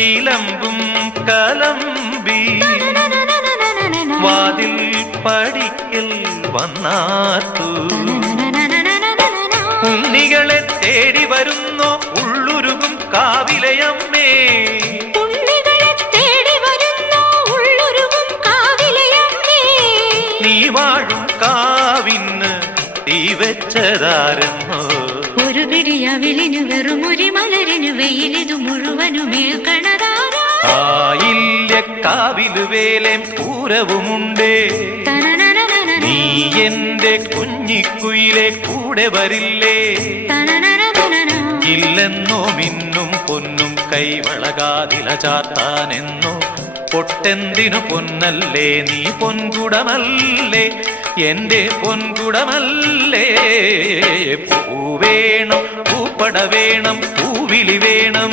ചിലമ്പും കലമ്പി വാതിൽ പടിക്കൽ വന്നാത്തു ഉണ്ണികളെ തേടി വരുന്നോ ഉള്ളുരുകും കാവിലയമ്മേ നീ വാഴും കാവിന് തീ വെച്ചതാരെന്നോ ഒരു പിടിയവിളിനു വെറും ഒരു മലരിനു വെയിലിതു മുഴുവനുമേൽക്കണതാരാ കാവില് വേലേം പൂരവുമുണ്ടേ നീ എന്റെ കുഞ്ഞിക്കുയിലെ കൂടെ വരില്ലേ ഇല്ലെന്നോ മിന്നും പൊന്നും കൈവളകാതില ചാത്താനെന്നോ പൊട്ടെന്തിനു പൊന്നല്ലേ നീ പൊൻകുടമല്ലേ എന്റെ പൊൻകുടമല്ലേ പൂവേണം പൂപ്പട വേണം പൂവിളി വേണം